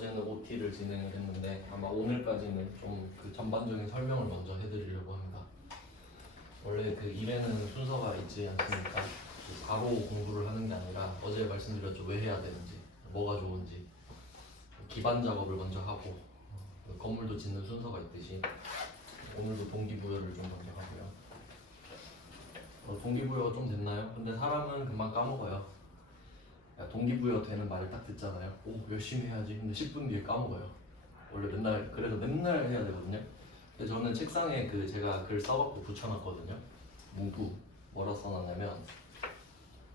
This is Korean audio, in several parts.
어제는 OT를 진행을 했는데 아마 오늘까지는 좀 그 전반적인 설명을 먼저 해드리려고 합니다. 원래 그 일에는 순서가 있지 않습니까? 바로 공부를 하는 게 아니라 어제 말씀드렸죠. 왜 해야 되는지, 뭐가 좋은지 기반 작업을 먼저 하고 건물도 짓는 순서가 있듯이 오늘도 동기부여를 좀 먼저 하고요. 동기부여가 좀 됐나요? 근데 사람은 금방 까먹어요. 동기부여 되는 말을 딱 듣잖아요. 오, 열심히 해야지. 근데 10분 뒤에 까먹어요. 원래 맨날 그래서 맨날 해야 되거든요. 근데 저는 책상에 그 제가 글 써갖고 붙여놨거든요. 문구 뭐라 써놨냐면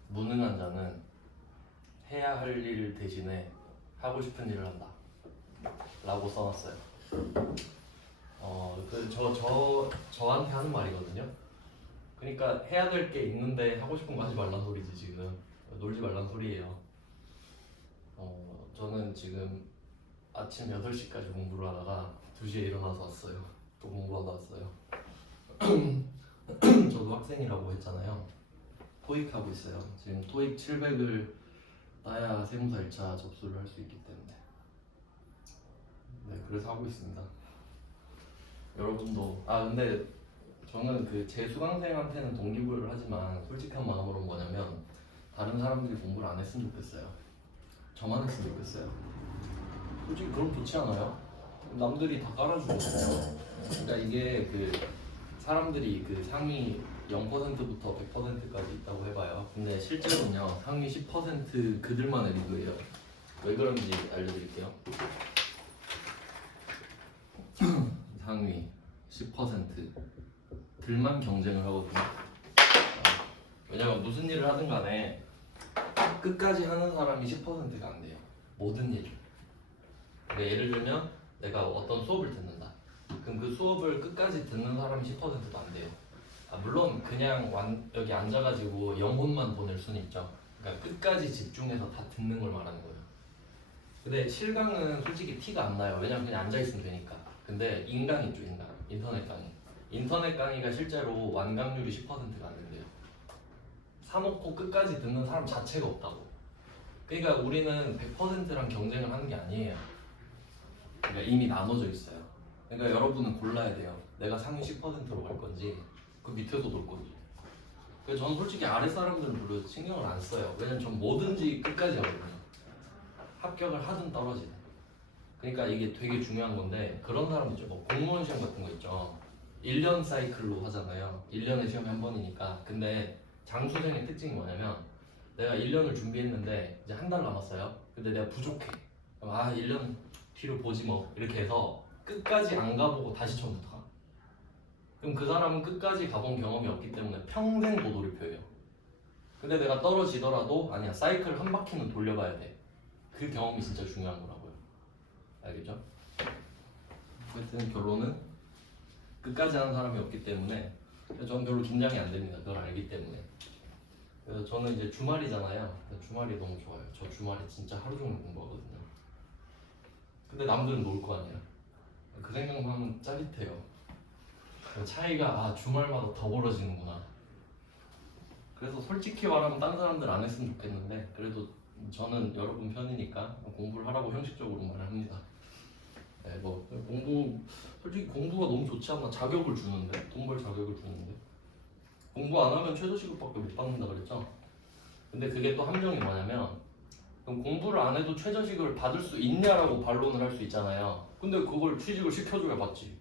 무능한 자는 해야 할 일 대신에 하고 싶은 일을 한다 라고 써놨어요. 저한테 하는 말이거든요. 그러니까 해야 될 게 있는데 하고 싶은 거 하지 말란 소리지. 지금 놀지 말란 소리예요. 저는 지금 아침 8시까지 공부를 하다가 2시에 일어나서 왔어요. 또 공부하다 왔어요. 저도 학생이라고 했잖아요. 토익 하고 있어요. 지금 토익 700을 따야 세무사 1차 접수를 할 수 있기 때문에 네, 그래서 하고 있습니다. 여러분도 근데 저는 그 제 수강생한테는 동기부여를 하지만 솔직한 마음으로 뭐냐면 다른 사람들이 공부를 안 했으면 좋겠어요. 저만 했으면 좋겠어요. 솔직히 그럼 좋지 않아요? 남들이 다 깔아주거든요. 그러니까 이게 그 사람들이 그 상위 0%부터 100%까지 있다고 해봐요. 근데 실제로는요 상위 10% 그들만의 리그예요. 왜 그런지 알려드릴게요. 상위 10% 들만 경쟁을 하거든요. 왜냐면 무슨 일을 하든 간에 끝까지 하는 사람이 10%가 안 돼요. 모든 일. 그러니까 예를 들면 내가 어떤 수업을 듣는다. 그럼 그 수업을 끝까지 듣는 사람이 10%도 안 돼요. 물론 그냥 여기 앉아가지고 영혼만 보낼 수는 있죠. 그러니까 끝까지 집중해서 다 듣는 걸 말하는 거예요. 근데 실강은 솔직히 티가 안 나요. 왜냐면 그냥 앉아있으면 되니까. 근데 인강 있죠, 인강. 인터넷 강의. 인터넷 강의가 실제로 완강률이 10%가 안 된대요. 사놓고 끝까지 듣는 사람 자체가 없다고. 그러니까 우리는 100%랑 경쟁을 하는 게 아니에요. 그러니까 이미 나눠져 있어요. 그러니까 여러분은 골라야 돼요. 내가 상위 10%로 갈 건지 그 밑에서 놀 건지. 그래서 저는 솔직히 아래 사람들은 별로 신경을 안 써요. 왜냐면 전 뭐든지 끝까지 하거든요. 합격을 하든 떨어지든. 그러니까 이게 되게 중요한 건데 그런 사람 있죠. 뭐 공무원 시험 같은 거 있죠. 1년 사이클로 하잖아요. 1년에 시험이 한 번이니까. 근데 장수생의 특징이 뭐냐면 내가 1년을 준비했는데 이제 한 달 남았어요. 근데 내가 부족해. 그럼 1년 뒤로 보지 뭐 이렇게 해서 끝까지 안 가보고 다시 처음부터 가. 그럼 그 사람은 끝까지 가본 경험이 없기 때문에 평생 도돌이표예요. 근데 내가 떨어지더라도 아니야, 사이클 한 바퀴는 돌려봐야 돼. 그 경험이 진짜 중요한 거라고요. 알겠죠? 하여튼 결론은 끝까지 하는 사람이 없기 때문에 저는 별로 긴장이 안 됩니다. 그걸 알기 때문에. 그래서 저는 이제 주말이잖아요. 주말이 너무 좋아요. 저 주말에 진짜 하루 종일 공부하거든요. 근데 남들은 놀 거 아니야. 그 생각만 하면 짜릿해요. 차이가 주말마다 더 벌어지는구나. 그래서 솔직히 말하면 다른 사람들 안 했으면 좋겠는데 그래도 저는 여러분 편이니까 공부를 하라고 형식적으로 말을 합니다. 네, 뭐 솔직히 공부가 너무 좋지 않나. 자격을 주는데, 돈 벌 자격을 주는데 공부 안 하면 최저시급밖에 못 받는다 그랬죠. 근데 그게 또 함정이 뭐냐면 그럼 공부를 안 해도 최저시급을 받을 수 있냐라고 반론을 할 수 있잖아요. 근데 그걸 취직을 시켜줘야 받지.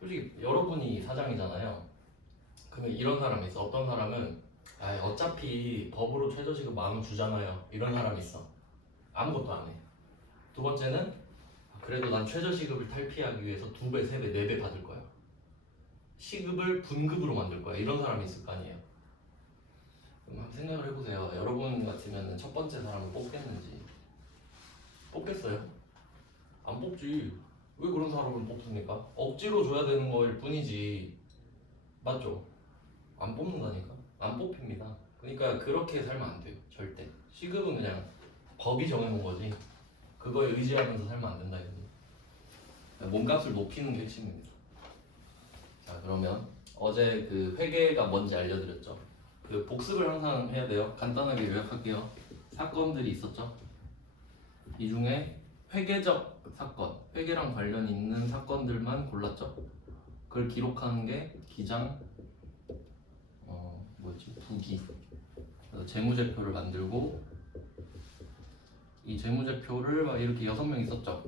솔직히 여러분이 사장이잖아요. 그러면 이런 사람이 있어. 어떤 사람은 어차피 법으로 최저시급 10,000원 주잖아요. 이런 사람이 있어. 아무것도 안 해. 두 번째는 그래도 난 최저시급을 탈피하기 위해서 2배, 3배, 4배 받을 거야. 시급을 분급으로 만들 거야. 이런 사람이 있을 거 아니에요. 그럼 한번 생각을 해보세요. 여러분 같으면 첫 번째 사람을 뽑겠는지. 뽑겠어요? 안 뽑지. 왜 그런 사람을 뽑습니까? 억지로 줘야 되는 거일 뿐이지. 맞죠? 안 뽑는다니까. 안 뽑힙니다. 그러니까 그렇게 살면 안 돼요. 절대. 시급은 그냥 법이 정해놓은 거지. 그거에 의지하면서 살면 안 된다 이거죠. 몸값을 높이는 게 핵심입니다. 자, 그러면 어제 그 회계가 뭔지 알려드렸죠. 그 복습을 항상 해야 돼요. 간단하게 요약할게요. 사건들이 있었죠. 이 중에 회계적 사건, 회계랑 관련 있는 사건들만 골랐죠. 그걸 기록하는 게 기장 부기. 그래서 재무제표를 만들고 이 재무제표를 막 이렇게 6명 있었죠.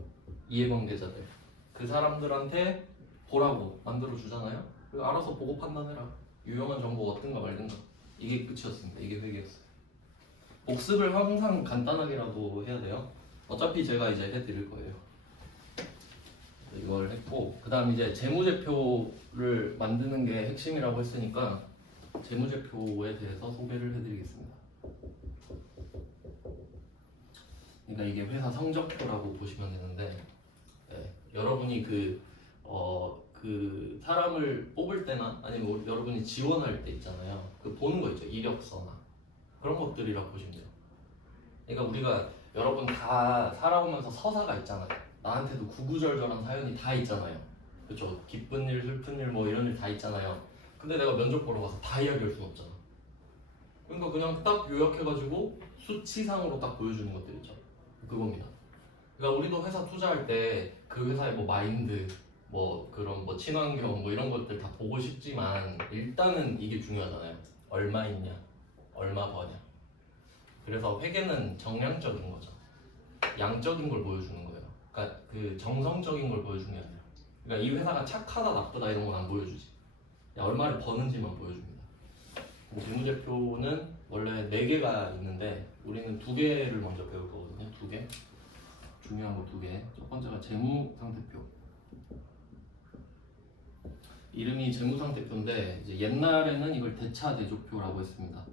이해관계자들. 그 사람들한테 보라고 만들어 주잖아요. 그리고 알아서 보고 판단해라. 유용한 정보가 어떤가 말든가. 이게 끝이었습니다. 이게 회계였어요. 복습을 항상 간단하게라도 해야 돼요. 어차피 제가 이제 해드릴 거예요. 이걸 했고, 그 다음 이제 재무제표를 만드는 게 핵심이라고 했으니까 재무제표에 대해서 소개를 해드리겠습니다. 그러니까 이게 회사 성적표라고 보시면 되는데, 네, 여러분이 그 사람을 뽑을 때나 아니면 여러분이 지원할 때 있잖아요. 그 보는 거 있죠. 이력서나 그런 것들이라고 보시면 돼요. 그러니까 우리가 여러분 다 살아오면서 서사가 있잖아요. 나한테도 구구절절한 사연이 다 있잖아요. 그렇죠? 기쁜 일, 슬픈 일, 뭐 이런 일 다 있잖아요. 근데 내가 면접 보러 가서 다 이야기할 수는 없잖아. 그러니까 그냥 딱 요약해가지고 수치상으로 딱 보여주는 것들 있죠. 그겁니다. 그러니까 우리도 회사 투자할 때 그 회사의 뭐 마인드, 뭐 그런 뭐 친환경 뭐 이런 것들 다 보고 싶지만 일단은 이게 중요하잖아요. 얼마 있냐, 얼마 버냐. 그래서 회계는 정량적인 거죠. 양적인 걸 보여주는 거예요. 그러니까 그 정성적인 걸 보여주는 게 아니라. 그러니까 이 회사가 착하다 나쁘다 이런 건 안 보여주지. 얼마를 버는지만 보여줍니다. 재무제표는 원래 4개가 있는데 우리는 2개를 먼저 배울 거거든요. 2개. 중요한 거 2개. 첫 번째가 재무상태표. 이름이 재무상태표인데 이제 옛날에는 이걸 대차대조표라고 했습니다.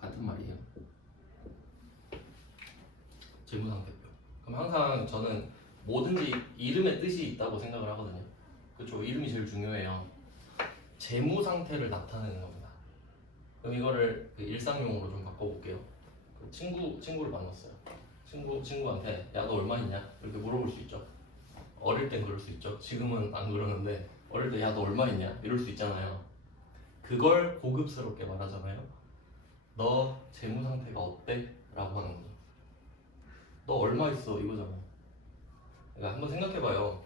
같은 말이에요. 재무상태표. 그럼 항상 저는 뭐든지 이름에 뜻이 있다고 생각을 하거든요. 그렇죠? 이름이 제일 중요해요. 재무상태를 나타내는 겁니다. 그럼 이거를 일상용어로 좀 바꿔볼게요. 친구를 만났어요. 친구한테 야 너 얼마 있냐? 이렇게 물어볼 수 있죠. 어릴 땐 그럴 수 있죠. 지금은 안 그러는데 어릴 때 야 너 얼마 있냐? 이럴 수 있잖아요. 그걸 고급스럽게 말하잖아요. 너 재무 상태가 어때? 라고 하는 거죠. 너 얼마 있어? 이거잖아요. 그러니까 한번 생각해봐요.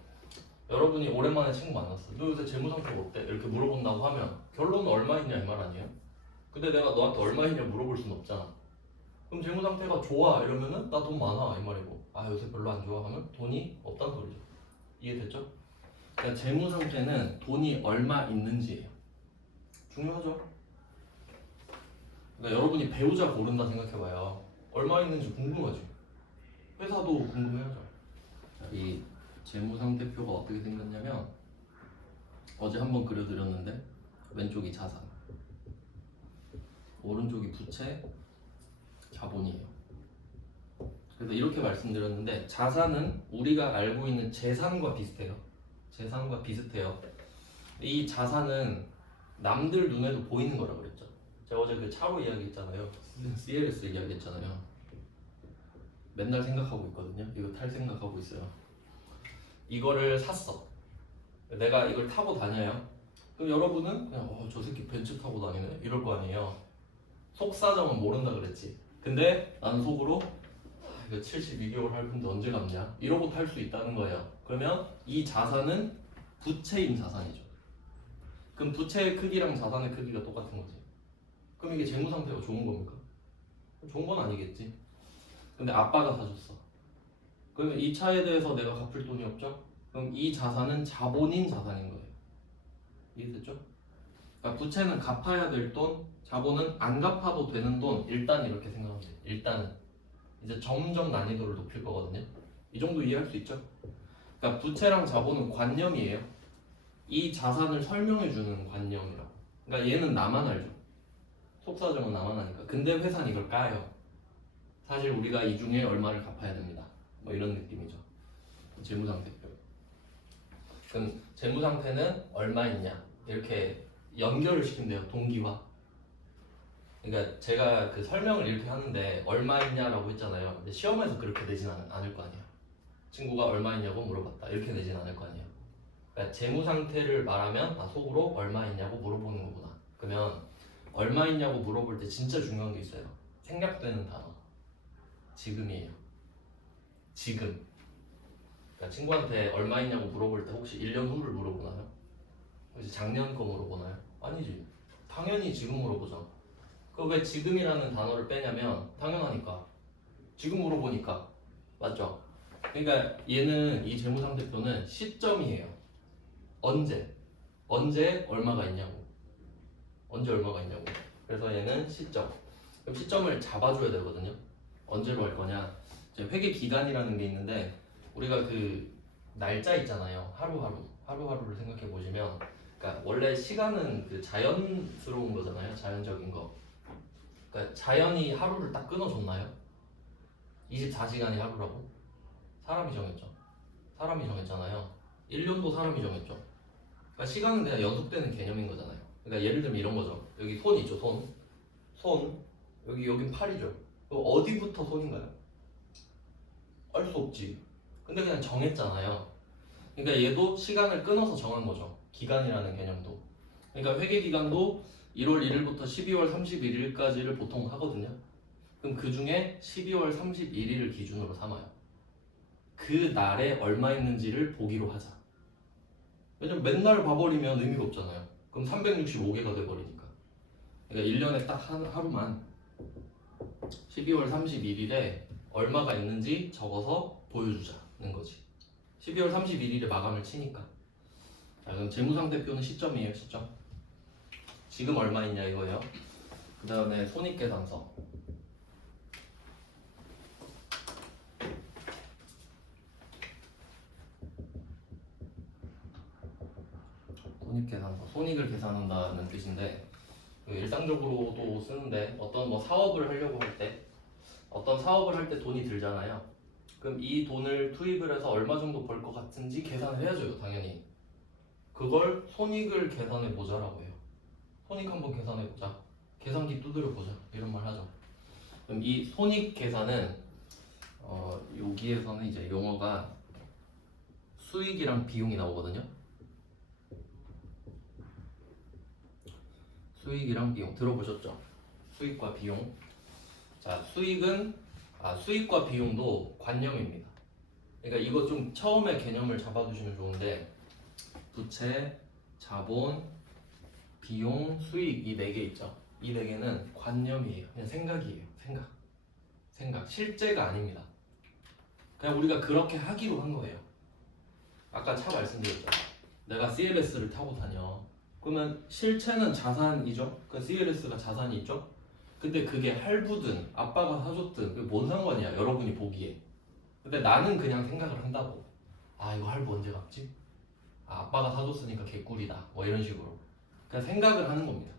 여러분이 오랜만에 친구 만났어. 너 요새 재무 상태가 어때? 이렇게 물어본다고 하면 결론은 얼마 있냐 이 말 아니에요? 근데 내가 너한테 얼마 있냐 물어볼 순 없잖아. 그럼 재무 상태가 좋아 이러면은 나 돈 많아 이 말이고, 아 요새 별로 안 좋아 하면 돈이 없다는 소리죠. 이해됐죠? 그러니까 재무 상태는 돈이 얼마 있는지예요. 중요하죠. 그러니까 여러분이 배우자 고른다 생각해봐요. 얼마 있는지 궁금하지. 회사도 궁금해하죠. 이 재무 상태표가 어떻게 생겼냐면 어제 한번 그려드렸는데 왼쪽이 자산, 오른쪽이 부채, 자본이에요. 그래서 이렇게 말씀드렸는데 자산은 우리가 알고 있는 재산과 비슷해요. 재산과 비슷해요. 이 자산은 남들 눈에도 보이는 거라고 그랬죠. 제가 어제 그 차로 이야기 했잖아요. CLS 이야기 했잖아요. 맨날 생각하고 있거든요. 이거 탈 생각하고 있어요. 이거를 샀어. 내가 이걸 타고 다녀요. 그럼 여러분은 그냥 저 새끼 벤츠 타고 다니네 이럴 거 아니에요. 속사정은 모른다 그랬지. 근데 나는 속으로 이거 72개월 할 건데 언제 갚냐? 이러고 탈 수 있다는 거예요. 그러면 이 자산은 부채인 자산이죠. 그럼 부채의 크기랑 자산의 크기가 똑같은 거지. 그럼 이게 재무 상태가 좋은 겁니까? 좋은 건 아니겠지. 근데 아빠가 사줬어. 그러면 이 차에 대해서 내가 갚을 돈이 없죠? 그럼 이 자산은 자본인 자산인 거예요. 이해됐죠? 그러니까 부채는 갚아야 될 돈, 자본은 안 갚아도 되는 돈. 일단 이렇게 생각하면 돼요. 일단은 이제 점점 난이도를 높일 거거든요. 이 정도 이해할 수 있죠? 그러니까 부채랑 자본은 관념이에요. 이 자산을 설명해주는 관념이라고. 그러니까 얘는 나만 알죠. 속사정은 나만 아니까. 근데 회사는 이걸 까요. 사실 우리가 이 중에 얼마를 갚아야 됩니다. 뭐 이런 느낌이죠. 재무상태표. 그럼 재무상태는 얼마 있냐 이렇게 연결을 시킨대요. 동기화. 그러니까 제가 그 설명을 이렇게 하는데 얼마 있냐라고 했잖아요. 근데 시험에서 그렇게 내진 않을 거 아니에요. 친구가 얼마 있냐고 물어봤다 이렇게 내진 않을 거 아니에요. 그러니까 재무 상태를 말하면 속으로 얼마 있냐고 물어보는 거구나. 그러면 얼마 있냐고 물어볼 때 진짜 중요한 게 있어요. 생략되는 단어. 지금이에요. 지금. 그러니까 친구한테 얼마 있냐고 물어볼 때 혹시 1년 후를 물어보나요? 혹시 작년 거 물어보나요? 아니지. 당연히 지금 물어보죠. 그 왜 지금이라는 단어를 빼냐면 당연하니까. 지금 물어보니까. 맞죠? 그러니까 얘는 이 재무상태표는 시점이에요. 언제 얼마가 있냐고. 언제 얼마가 있냐고. 그래서 얘는 시점. 그럼 시점을 잡아줘야 되거든요. 언제로 할 거냐. 이제 회계 기간이라는 게 있는데 우리가 그 날짜 있잖아요. 하루하루를 생각해 보시면, 그러니까 원래 시간은 그 자연스러운 거잖아요. 자연적인 거. 그러니까 자연이 하루를 딱 끊어줬나요? 24시간이 하루라고? 사람이 정했죠. 사람이 정했잖아요. 1년도 사람이 정했죠. 그러니까 시간은 그냥 연속되는 개념인 거잖아요. 그러니까 예를 들면 이런 거죠. 여기 손 있죠, 손. 여긴 팔이죠. 그럼 어디부터 손인가요? 알 수 없지. 근데 그냥 정했잖아요. 그러니까 얘도 시간을 끊어서 정한 거죠. 기간이라는 개념도. 그러니까 회계 기간도 1월 1일부터 12월 31일까지를 보통 하거든요. 그럼 그 중에 12월 31일을 기준으로 삼아요. 그 날에 얼마 있는지를 보기로 하자. 왜냐면 맨날 봐버리면 의미가 없잖아요. 그럼 365개가 돼버리니까. 그러니까 1년에 딱 하루만 12월 31일에 얼마가 있는지 적어서 보여주자는 거지. 12월 31일에 마감을 치니까. 자, 그럼 재무상태표는 시점이에요, 시점. 지금 얼마 있냐 이거예요. 그 다음에 손익계산서. 손익계산서. 손익을 계산한다는 뜻인데 일상적으로도 쓰는데 어떤 뭐 사업을 하려고 할 때, 어떤 사업을 할 때 돈이 들잖아요. 그럼 이 돈을 투입을 해서 얼마 정도 벌 것 같은지 계산을 해야죠, 당연히. 그걸 손익을 계산해 보자라고 해요. 손익 한번 계산해 보자. 계산기 두드려 보자. 이런 말 하죠. 그럼 이 손익 계산은 여기에서는 이제 용어가 수익이랑 비용이 나오거든요. 수익이랑 비용 들어보셨죠? 수익과 비용. 자, 수익과 비용도 관념입니다. 그러니까 이거 좀 처음에 개념을 잡아두시면 좋은데, 부채, 자본, 비용, 수익 이 네 개 있죠. 이 네 개는 관념이에요. 그냥 생각이에요. 생각. 실제가 아닙니다. 그냥 우리가 그렇게 하기로 한 거예요. 아까 차 말씀드렸죠. 내가 CLS를 타고 다녀. 그러면 실체는 자산이죠. 그 CLS가 자산이 있죠. 근데 그게 할부든 아빠가 사줬든 그게 뭔 상관이야, 여러분이 보기에. 근데 나는 그냥 생각을 한다고. 아, 이거 할부 언제 갚지? 아, 아빠가 사줬으니까 개꿀이다. 뭐 이런 식으로 그냥 생각을 하는 겁니다.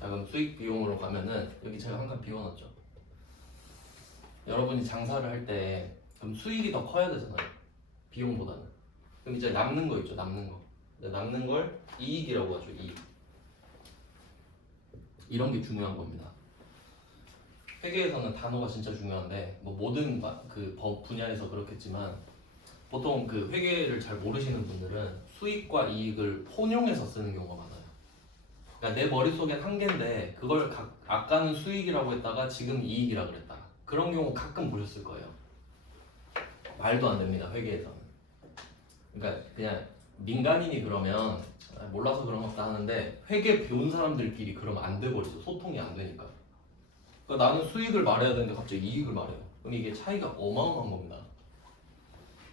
자, 그럼 수익 비용으로 가면은 여기 제가 한 칸 비워놨죠. 여러분이 장사를 할 때 그럼 수익이 더 커야 되잖아요, 비용보다는. 그럼 이제 남는 거 있죠, 남는 거. 남는 걸 이익이라고 하죠, 이익. 이런 게 중요한 겁니다. 회계에서는 단어가 진짜 중요한데, 뭐 모든 그 법 분야에서 그렇겠지만 보통 그 회계를 잘 모르시는 분들은 수익과 이익을 혼용해서 쓰는 경우가 많아요. 그러니까 내 머릿속엔 한 개인데 그걸 아까는 수익이라고 했다가 지금 이익이라 그랬다. 그런 경우 가끔 보셨을 거예요. 말도 안 됩니다, 회계에서는. 그러니까 그냥 민간인이 그러면 몰라서 그런 것도 하는데, 회계 배운 사람들끼리 그러면 안 돼버리죠. 소통이 안 되니까. 그러니까 나는 수익을 말해야 되는데 갑자기 이익을 말해요. 그럼 이게 차이가 어마어마한 겁니다.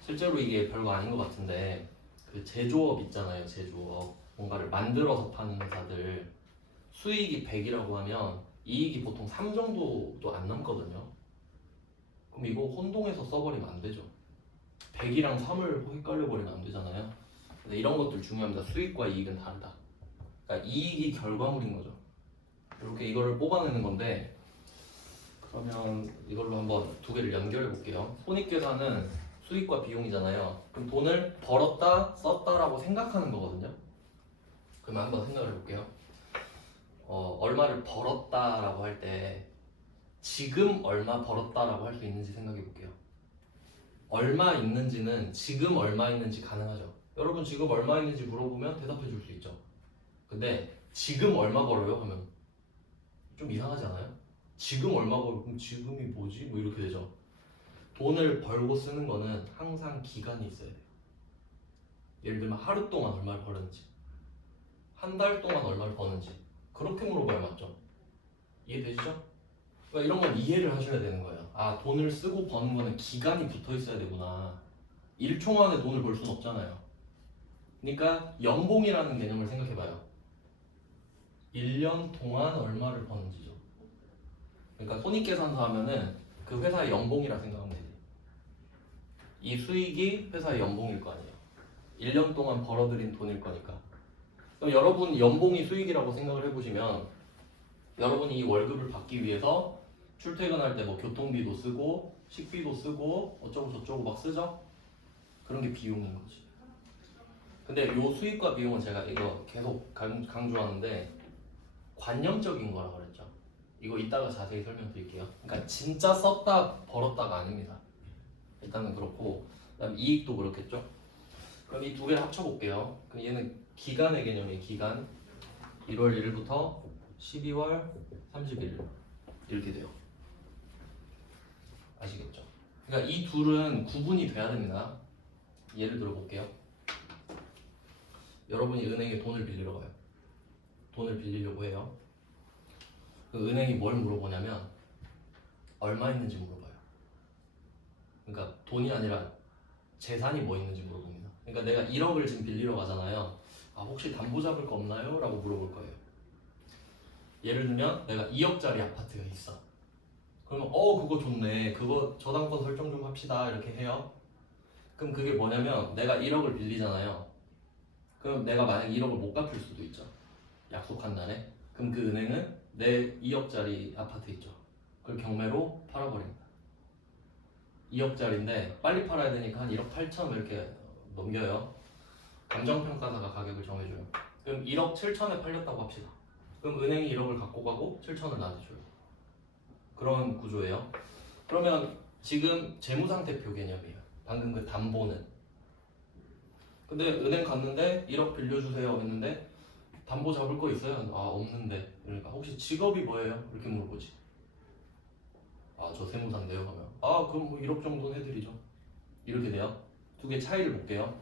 실제로 이게 별거 아닌 것 같은데, 그 제조업 있잖아요, 제조업. 뭔가를 만들어서 파는 회사들, 수익이 100이라고 하면 이익이 보통 3 정도도 안 남거든요. 그럼 이거 혼동해서 써버리면 안 되죠. 100이랑 3을 헷갈려버리면 안 되잖아요. 근데 이런 것들 중요합니다. 수익과 이익은 다르다. 그러니까 이익이 결과물인 거죠. 이렇게 이거를 뽑아내는 건데, 그러면 이걸로 한번 두 개를 연결해 볼게요. 손익계산은 수익과 비용이잖아요. 그럼 돈을 벌었다, 썼다라고 생각하는 거거든요. 그러면 한번 생각을 해볼게요. 얼마를 벌었다라고 할 때 지금 얼마 벌었다라고 할 수 있는지 생각해 볼게요. 얼마 있는지는 지금 얼마 있는지 가능하죠. 여러분 지금 얼마 있는지 물어보면 대답해 줄 수 있죠. 근데 지금 얼마 벌어요? 하면 좀 이상하지 않아요? 지금 얼마 벌어? 그럼 지금이 뭐지? 뭐 이렇게 되죠. 돈을 벌고 쓰는 거는 항상 기간이 있어야 돼. 예를 들면 하루 동안 얼마를 벌었는지, 한 달 동안 얼마를 버는지 그렇게 물어봐야 맞죠? 이해되시죠? 그러니까 이런 건 이해를 하셔야 되는 거예요. 아, 돈을 쓰고 버는 거는 기간이 붙어 있어야 되구나. 1초 만에 돈을 벌 수는 없잖아요. 그러니까 연봉이라는 개념을 생각해봐요. 1년 동안 얼마를 버는지죠. 그러니까 손익계산서 하면은 그 회사의 연봉이라 생각하면 되지. 이 수익이 회사의 연봉일 거 아니에요. 1년 동안 벌어들인 돈일 거니까. 그럼 여러분 연봉이 수익이라고 생각을 해보시면 여러분이 이 월급을 받기 위해서 출퇴근할 때 뭐 교통비도 쓰고 식비도 쓰고 어쩌고 저쩌고 막 쓰죠? 그런 게 비용인 거지. 근데 요 수익과 비용은 제가 이거 계속 강조하는데 관념적인 거라 그랬죠. 이거 이따가 자세히 설명드릴게요. 그러니까 진짜 썼다 벌었다가 아닙니다. 일단은 그렇고 그다음 이익도 그렇겠죠. 그럼 이 두 개를 합쳐볼게요. 그럼 얘는 기간의 개념이에요. 기간 1월 1일부터 12월 31일 이렇게 돼요. 아시겠죠? 그러니까 이 둘은 구분이 돼야 됩니다. 예를 들어 볼게요. 여러분이 은행에 돈을 빌리러 가요. 돈을 빌리려고 해요. 그 은행이 뭘 물어보냐면 얼마 있는지 물어봐요. 그러니까 돈이 아니라 재산이 뭐 있는지 물어봅니다. 그러니까 내가 1억을 지금 빌리러 가잖아요. 아, 혹시 담보 잡을 거 없나요? 라고 물어볼 거예요. 예를 들면 내가 2억짜리 아파트가 있어. 그러면 그거 좋네. 그거 저당권 설정 좀 합시다. 이렇게 해요. 그럼 그게 뭐냐면 내가 1억을 빌리잖아요. 그럼 내가 만약 1억을 못 갚을 수도 있죠. 약속한 날에. 그럼 그 은행은 내 2억짜리 아파트 있죠. 그걸 경매로 팔아버립니다. 2억짜리인데 빨리 팔아야 되니까 한 1억 8천 이렇게 넘겨요. 감정평가사가 가격을 정해줘요. 그럼 1억 7천에 팔렸다고 합시다. 그럼 은행이 1억을 갖고 가고 7천을 나한테 줘요. 그런 구조예요. 그러면 지금 재무상태표 개념이에요. 방금 그 담보는. 근데 은행 갔는데 1억 빌려주세요 했는데 담보 잡을 거 있어요? 아, 없는데. 그러니까 혹시 직업이 뭐예요? 이렇게 물어보지. 아, 저 세무사인데요 하면 아, 그럼 뭐 1억 정도는 해드리죠. 이렇게 돼요. 두 개 차이를 볼게요.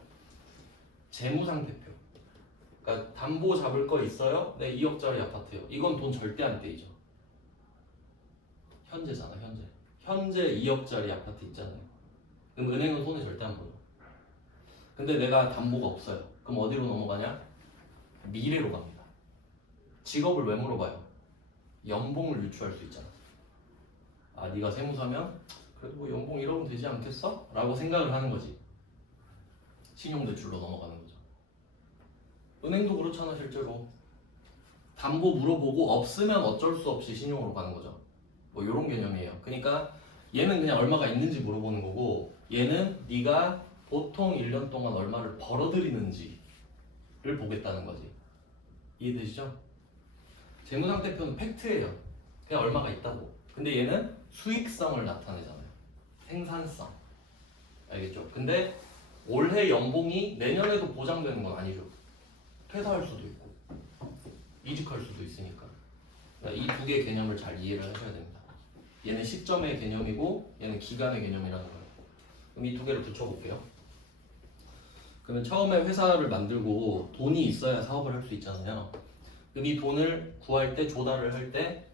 재무상태표. 그러니까 담보 잡을 거 있어요? 네, 2억짜리 아파트요. 이건 돈 절대 안 떼이죠. 현재잖아, 현재. 현재 2억짜리 아파트 있잖아요. 그럼 은행은 손에 절대 안 보여. 근데 내가 담보가 없어요. 그럼 어디로 넘어가냐? 미래로 갑니다. 직업을 왜 물어봐요? 연봉을 유추할 수 있잖아. 아, 네가 세무사면 그래도 뭐 연봉 1억은 되지 않겠어? 라고 생각을 하는 거지. 신용대출로 넘어가는 거죠. 은행도 그렇잖아, 실제로. 담보 물어보고 없으면 어쩔 수 없이 신용으로 가는 거죠. 뭐 이런 개념이에요. 그러니까 얘는 그냥 얼마가 있는지 물어보는 거고 얘는 네가 보통 1년 동안 얼마를 벌어들이는지를 보겠다는 거지. 이해되시죠? 재무상태표는 팩트예요. 그냥 얼마가 있다고. 근데 얘는 수익성을 나타내잖아요. 생산성. 알겠죠? 근데 올해 연봉이 내년에도 보장되는 건 아니죠. 퇴사할 수도 있고 이직할 수도 있으니까. 그러니까 이 두 개의 개념을 잘 이해를 하셔야 됩니다. 얘는 시점의 개념이고 얘는 기간의 개념이라는 거예요. 그럼 이 두 개를 붙여볼게요. 그러면 처음에 회사를 만들고 돈이 있어야 사업을 할 수 있잖아요. 그럼 이 돈을 구할 때 조달을 할 때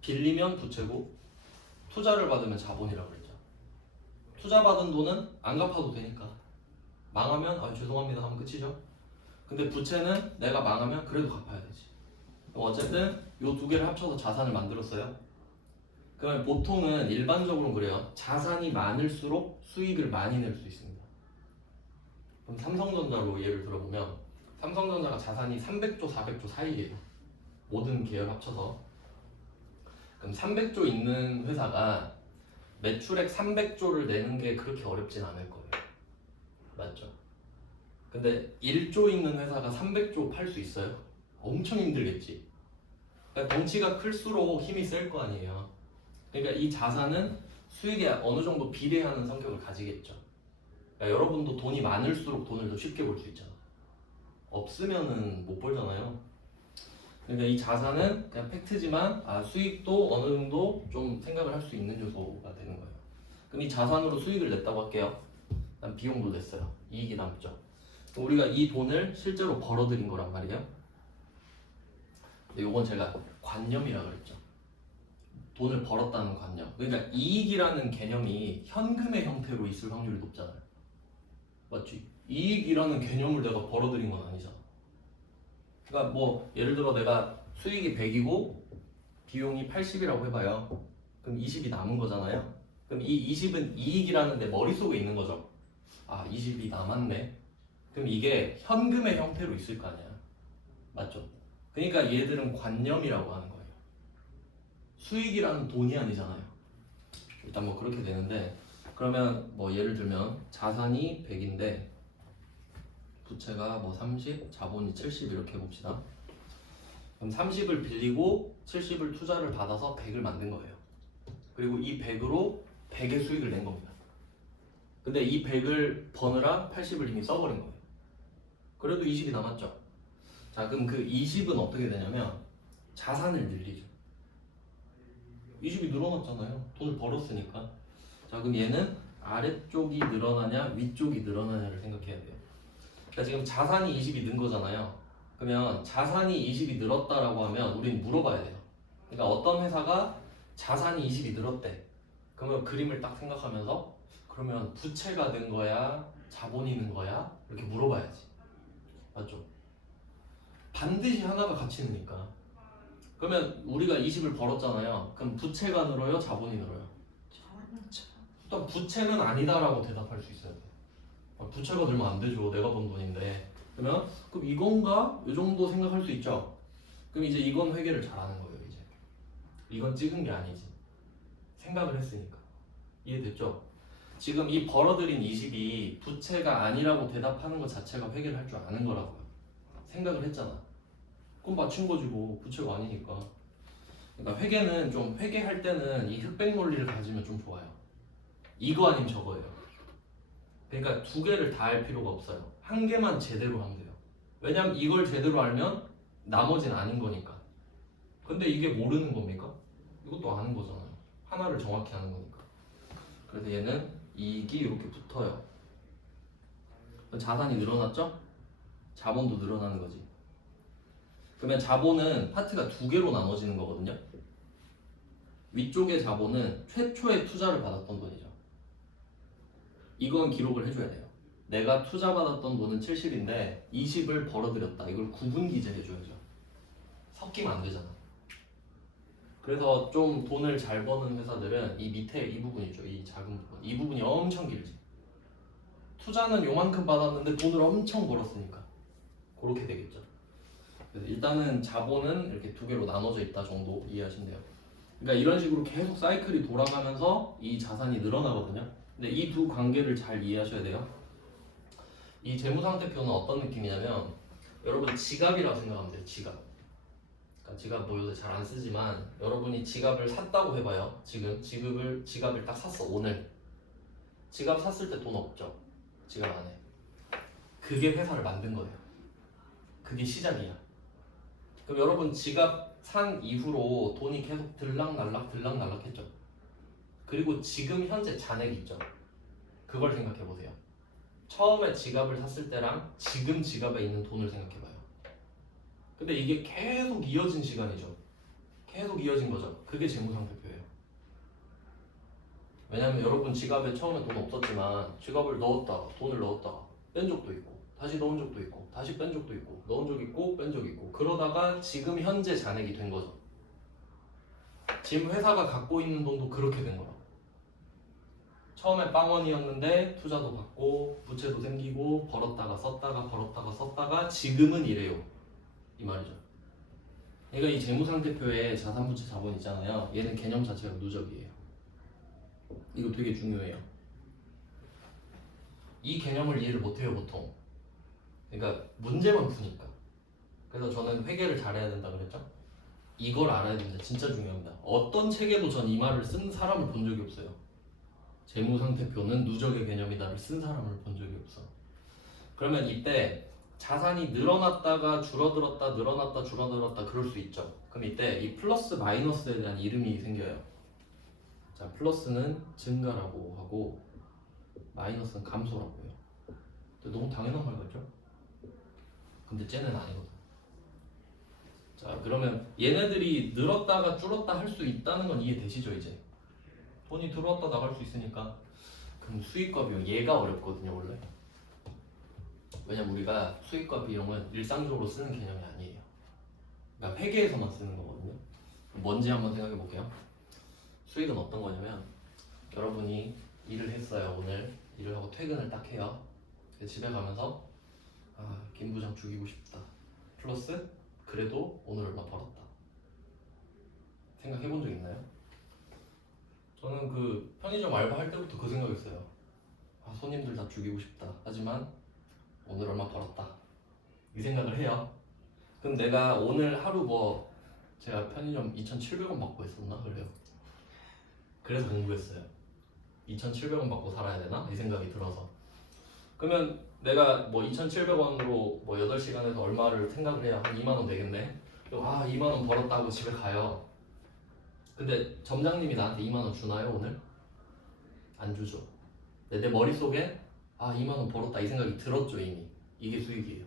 빌리면 부채고 투자를 받으면 자본이라고 그랬죠. 투자 받은 돈은 안 갚아도 되니까 망하면 아, 죄송합니다 하면 끝이죠. 근데 부채는 내가 망하면 그래도 갚아야 되지. 그럼 어쨌든 이 두 개를 합쳐서 자산을 만들었어요. 그러면 보통은 일반적으로 그래요. 자산이 많을수록 수익을 많이 낼 수 있습니다. 그럼 삼성전자로 예를 들어보면 삼성전자가 자산이 300조, 400조 사이예요. 모든 계열 합쳐서. 그럼 300조 있는 회사가 매출액 300조를 내는 게 그렇게 어렵진 않을 거예요. 맞죠? 근데 1조 있는 회사가 300조 팔 수 있어요? 엄청 힘들겠지. 그러니까 덩치가 클수록 힘이 셀 거 아니에요. 그러니까 이 자산은 수익에 어느 정도 비례하는 성격을 가지겠죠. 그러니까 여러분도 돈이 많을수록 돈을 더 쉽게 벌 수 있잖아. 없으면은 못 벌잖아요. 그러니까 이 자산은 그냥 팩트지만 수익도 어느 정도 좀 생각을 할 수 있는 요소가 되는 거예요. 그럼 이 자산으로 수익을 냈다고 할게요. 그다음 비용도 냈어요. 이익이 남죠. 그럼 우리가 이 돈을 실제로 벌어들인 거란 말이에요. 근데 요건 제가 관념이라 그랬죠. 돈을 벌었다는 관념. 그러니까 이익이라는 개념이 현금의 형태로 있을 확률이 높잖아요. 맞지? 이익이라는 개념을 내가 벌어들인 건 아니잖아. 그러니까 뭐 예를 들어 내가 수익이 100이고 비용이 80이라고 해봐요. 그럼 20이 남은 거잖아요. 그럼 이 20은 이익이라는 내 머릿속에 있는 거죠. 아, 20이 남았네. 그럼 이게 현금의 형태로 있을 거 아니야. 맞죠? 그러니까 얘들은 관념이라고 하는 거예요. 수익이라는 돈이 아니잖아요. 일단 뭐 그렇게 되는데, 그러면 뭐 예를 들면 자산이 100인데 부채가 뭐 30, 자본이 70 이렇게 해봅시다. 그럼 30을 빌리고 70을 투자를 받아서 100을 만든 거예요. 그리고 이 100으로 100의 수익을 낸 겁니다. 근데 이 100을 버느라 80을 이미 써버린 거예요. 그래도 20이 남았죠. 자, 그럼 그 20은 어떻게 되냐면 자산을 늘리죠. 20이 늘어났잖아요. 돈을 벌었으니까. 자, 그럼 얘는 아래쪽이 늘어나냐 위쪽이 늘어나냐를 생각해야 돼요. 그러니까 지금 자산이 20이 는 거잖아요. 그러면 자산이 20이 늘었다라고 하면 우리는 물어봐야 돼요. 그러니까 어떤 회사가 자산이 20이 늘었대. 그러면 그림을 딱 생각하면서 그러면 부채가 는 거야? 자본이 는 거야? 이렇게 물어봐야지. 맞죠? 반드시 하나가 같이 느니까. 그러면 우리가 20을 벌었잖아요. 그럼 부채가 늘어요? 자본이 늘어요? 일단 부채는 아니다라고 대답할 수 있어야 돼. 부채가 늘면 안 되죠. 내가 번 돈인데. 그러면 그럼 이건가? 이 정도 생각할 수 있죠. 그럼 이제 이건 회계를 잘하는 거예요. 이제 이건 찍은 게 아니지. 생각을 했으니까. 이해됐죠? 지금 이 벌어들인 20이 부채가 아니라고 대답하는 것 자체가 회계를 할 줄 아는 거라고요. 생각을 했잖아. 그럼 맞춘 거지 뭐. 부채가 아니니까. 그러니까 회계는 좀 회계할 때는 이 흑백 논리를 가지면 좀 좋아요. 이거 아니면 저거예요. 그러니까 두 개를 다 할 필요가 없어요. 한 개만 제대로 하면 돼요. 왜냐면 이걸 제대로 알면 나머지는 아닌 거니까. 근데 이게 모르는 겁니까? 이것도 아는 거잖아요. 하나를 정확히 아는 거니까. 그래서 얘는 이익이 이렇게 붙어요. 자산이 늘어났죠? 자본도 늘어나는 거지. 그러면 자본은 파트가 두 개로 나눠지는 거거든요. 위쪽의 자본은 최초에 투자를 받았던 돈이죠. 이건 기록을 해줘야 돼요. 내가 투자받았던 돈은 70인데 20을 벌어들였다. 이걸 구분 기재해줘야죠. 섞이면 안 되잖아. 그래서 좀 돈을 잘 버는 회사들은 이 밑에 이 부분 있죠. 이 작은 부분. 이 부분이 엄청 길지. 투자는 요만큼 받았는데 돈을 엄청 벌었으니까. 그렇게 되겠죠. 그래서 일단은 자본은 이렇게 두 개로 나눠져 있다 정도 이해하시면 돼요. 그러니까 이런 식으로 계속 사이클이 돌아가면서 이 자산이 늘어나거든요. 근데 이 두 관계를 잘 이해하셔야 돼요. 이 재무상태표는 어떤 느낌이냐면 여러분 지갑이라고 생각하면 돼요. 지갑. 그러니까 지갑 뭐 요새 잘 안 쓰지만 여러분이 지갑을 샀다고 해봐요. 지금 지갑을 딱 샀어. 오늘 지갑 샀을 때 돈 없죠. 지갑 안에. 그게 회사를 만든 거예요. 그게 시작이야. 그럼 여러분 지갑 산 이후로 돈이 계속 들락날락 했죠. 그리고 지금 현재 잔액 있죠. 그걸 생각해 보세요. 처음에 지갑을 샀을 때랑 지금 지갑에 있는 돈을 생각해 봐요. 근데 이게 계속 이어진 시간이죠. 계속 이어진 거죠. 그게 재무상태표예요. 왜냐면 여러분 지갑에 처음에 돈 없었지만 지갑을 넣었다가 돈을 넣었다가 뺀 적도 있고 다시 넣은 적도 있고 다시 뺀 적도 있고 넣은 적 있고 뺀 적 있고 그러다가 지금 현재 잔액이 된 거죠. 지금 회사가 갖고 있는 돈도 그렇게 된 거라고. 처음에 빵원이었는데 투자도 받고 부채도 생기고 벌었다가 썼다가 벌었다가 썼다가 지금은 이래요. 이 말이죠. 그러니까 이 재무상태표에 자산부채 자본 있잖아요. 얘는 개념 자체가 누적이에요. 이거 되게 중요해요. 이 개념을 이해를 못해요 보통. 그러니까 문제만 푸니까. 그래서 저는 회계를 잘해야 된다 그랬죠. 이걸 알아야 된다. 진짜 중요합니다. 어떤 책에도 전 이 말을 쓴 사람을 본 적이 없어요. 재무상태표는 누적의 개념이다를 쓴 사람을 본 적이 없어. 그러면 이때 자산이 늘어났다가 줄어들었다 늘어났다 줄어들었다 그럴 수 있죠. 그럼 이때 이 플러스 마이너스에 대한 이름이 생겨요. 자, 플러스는 증가라고 하고 마이너스는 감소라고 해요. 근데 너무 당연한 말 같죠? 근데 쟤는 아니거든. 자, 그러면 얘네들이 늘었다가 줄었다 할 수 있다는 건 이해되시죠? 이제 돈이 들어왔다 나갈 수 있으니까. 그럼 수익과 비용, 얘가 어렵거든요 원래. 왜냐면 우리가 수익과 비용은 일상적으로 쓰는 개념이 아니에요. 그러니까 회계에서만 쓰는 거거든요. 뭔지 한번 생각해 볼게요. 수익은 어떤 거냐면 여러분이 일을 했어요. 오늘 일을 하고 퇴근을 딱 해요. 집에 가면서 김 부장 죽이고 싶다 플러스 그래도 오늘 얼마 벌었다. 생각해 본 적 있나요? 저는 그 편의점 알바할 때부터 그 생각했어요. 손님들 다 죽이고 싶다 하지만 오늘 얼마 벌었다 이 생각을 해요. 그럼 내가 오늘 하루 뭐 제가 편의점 2,700원 받고 있었나 그래요. 그래서 공부했어요. 2,700원 받고 살아야 되나? 이 생각이 들어서. 그러면 내가 뭐 2,700원으로 뭐 8시간에서 얼마를 생각을 해야 한 2만원 되겠네. 2만원 벌었다고 집에 가요. 근데 점장님이 나한테 2만원 주나요 오늘? 안 주죠. 근데 내 머릿속에 2만원 벌었다 이 생각이 들었죠 이미. 이게 수익이에요.